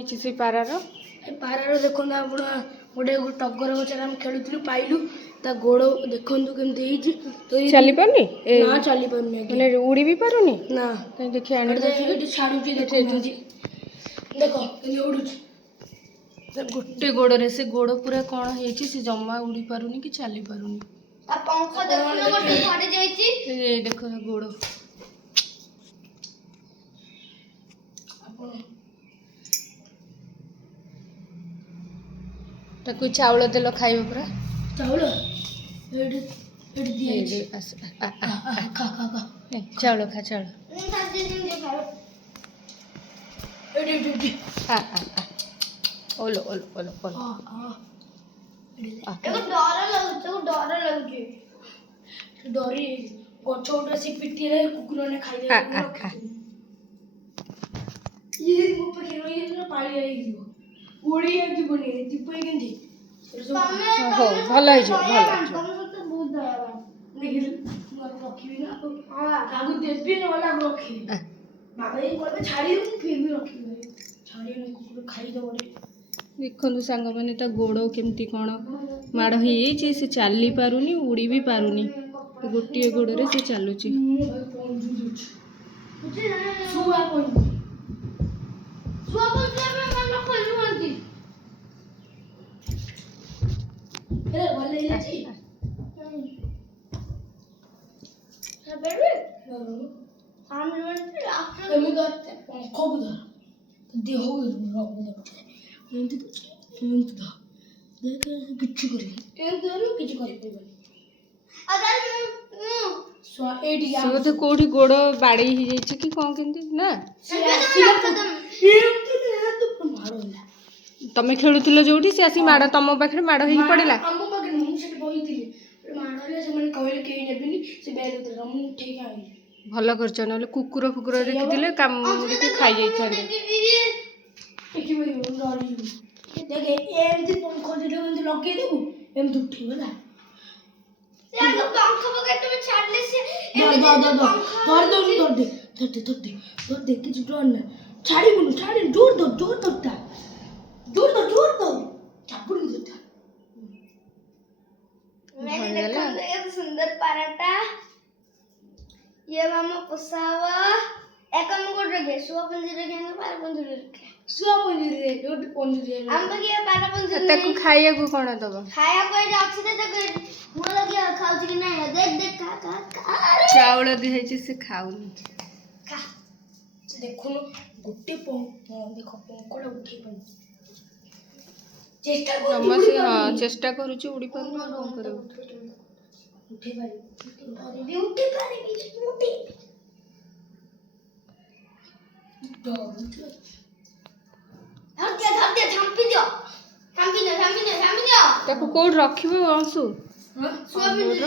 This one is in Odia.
ହେଇଛି ସେ ପାରାର ଦେଖନ୍ତୁ ଆପଣ ଗୋଟେ ଟଗର ଗଛରେ ଆମେ ଖେଳୁଥିଲୁ ପାଇଲୁ ତା ଗୋଡ଼ ଦେଖନ୍ତୁ କେମିତି ହେଇଛି ଚାଲି ପାରୁନି ନା ଚାଲି ପାରୁନି ମାନେ ଉଡ଼ି ବି ପାରୁନି ନା କାଇଁ ଦେଖି ଆଣି ଏଠି ଛାଡୁଛି ଦେଖୁନାହାନ୍ତି ଦେଖ କେମିତି ଉଡୁଛି ଗୋଟେ ଗୋଡ଼ରେ ସେ ଗୋଡ଼ ପୁରା କ'ଣ ହେଇଛି ସେ ଜମା ଉଡ଼ି ପାରୁନି କି ଚାଲି ପାରୁନି ତା ପଙ୍ଖ ଦେଖୁନ ଗୋଟେ ଛାଡ଼ି ଯାଇଛି ଏ ଦେଖ ତା ଗୋଡ଼ ତାକୁ ଚାଉଳ ଦେଲ ଖାଇବ ପୁରା ଚାଉଳ ଏଠି ଏଠି ଦିଆଯାଇଛି ଖା ଖା ଖା ଚାଉଳ ଖା ଚାଉଳ ଏଠି ଏଠି ଏଠି ଓଲୋ ଓଲୋ ଓଲୋ ଓଲୋ ତାକୁ ଡର ଲାଗୁଛି ଡରି ଗଛ ଗୋଟେ ଆସି ପିଟିରେ କୁକୁରମାନେ ଖାଇଦେବେ ଇଏ ମୋ ପାଖରେ ରହିଯାଇଥିଲା ପାଳି ହେଇଯିବ ଉଡ଼ି ଯିବନି ଯିବ କେମିତି ହଉ ଭଲ ହେଇଯିବ ଭଲ ଦେଖିଲି ମୁଁ ଆକୁ ରଖିବି ନା ତାକୁ ଦେବି ନହେଲେ ଆକୁ ରଖିବି ବାବା କହିବେ ଛାଡ଼ିବୁ ଫିର୍ ବି ରଖିବି ଛାଡ଼ିବି କୁକୁର ଖାଇଦେବ ଦେଖନ୍ତୁ ସାଙ୍ଗମାନେ ତା ଗୋଡ଼ କେମିତି କ'ଣ ମାଡ଼ ହେଇଯାଇଛି ସେ ଚାଲି ପାରୁନି ଉଡ଼ି ବି ପାରୁନି ଗୋଟିଏ ଗୋଡ଼ରେ ସେ ଚାଲୁଛି ପଙ୍ଖକୁ ଧର ଦେହକୁ ଏମିତି ଏମିତି ଧର ଦେଖ କିଛି କରିବି ଏମିତି ଧର କିଛି କରିପାରିବନି ବୋଧେ କୋଉଠି ଗୋଡ଼ ବାଡ଼େଇ ହେଇଯାଇଛି କି କ'ଣ କେମିତି ନା ତମେ ଖେଳୁଥିଲ ଯୋଉଠି ସେ ଆସି ମାଡ଼ ତମ ପାଖରେ ମାଡ଼ ହେଇକି ପଡ଼ିଲା ଆମ ପାଖରେ ମୁଁ ସେଠି ବସିଥିଲି ମାଡ଼ ହେଲେ ସେମାନେ କହିଲେ କେହି ନେବେନି ସେ ବ୍ୟାଗ୍ ଭିତରେ ମୁଁ ଉଠେଇକି ଆଣିଲି ଭଲ କରିଛ ନହେଲେ କୁକୁର ଫୁକୁର ଦେଖିଥିଲେ କାମୁଡ଼ିକି ଖାଇଯାଇଥାନ୍ତେ ଦେଖେ ଏମିତି ପଙ୍ଖ ଦିଟା ଏମିତି ଲଗେଇଦେବୁ ଏମିତି ଉଠିବ ହେଲା ଧରଦେ କିଛି ଡର ନା ଛାଡ଼ିବୁନି ଜୋର ଦରଟା ଜୋର ଦର ଚାପୁଡ଼ି ଦରଟା सुंदर पाराटा ये मामा पोसा हुआ एक हम को रखे सुआ पंजरी रखे ना पारा पंजरी रखे सुआ पंजरी रे रोड पंजरी हम तो ये पारा पंजरी ताकू खाइयाकू कोन दब खाया कोई अछि ते मुड़ लगे खाउछि कि नहीं देख खा चावल दी है से खाउनी खा से देखुन गुट्टे देखो पंखड़ा उठे पन चेष्टा कर हां चेष्टा करूची उड़ी पर कोन करे उठे पारी धरते थांपी दियो ताकू कोड रखिबो अंशु सुआ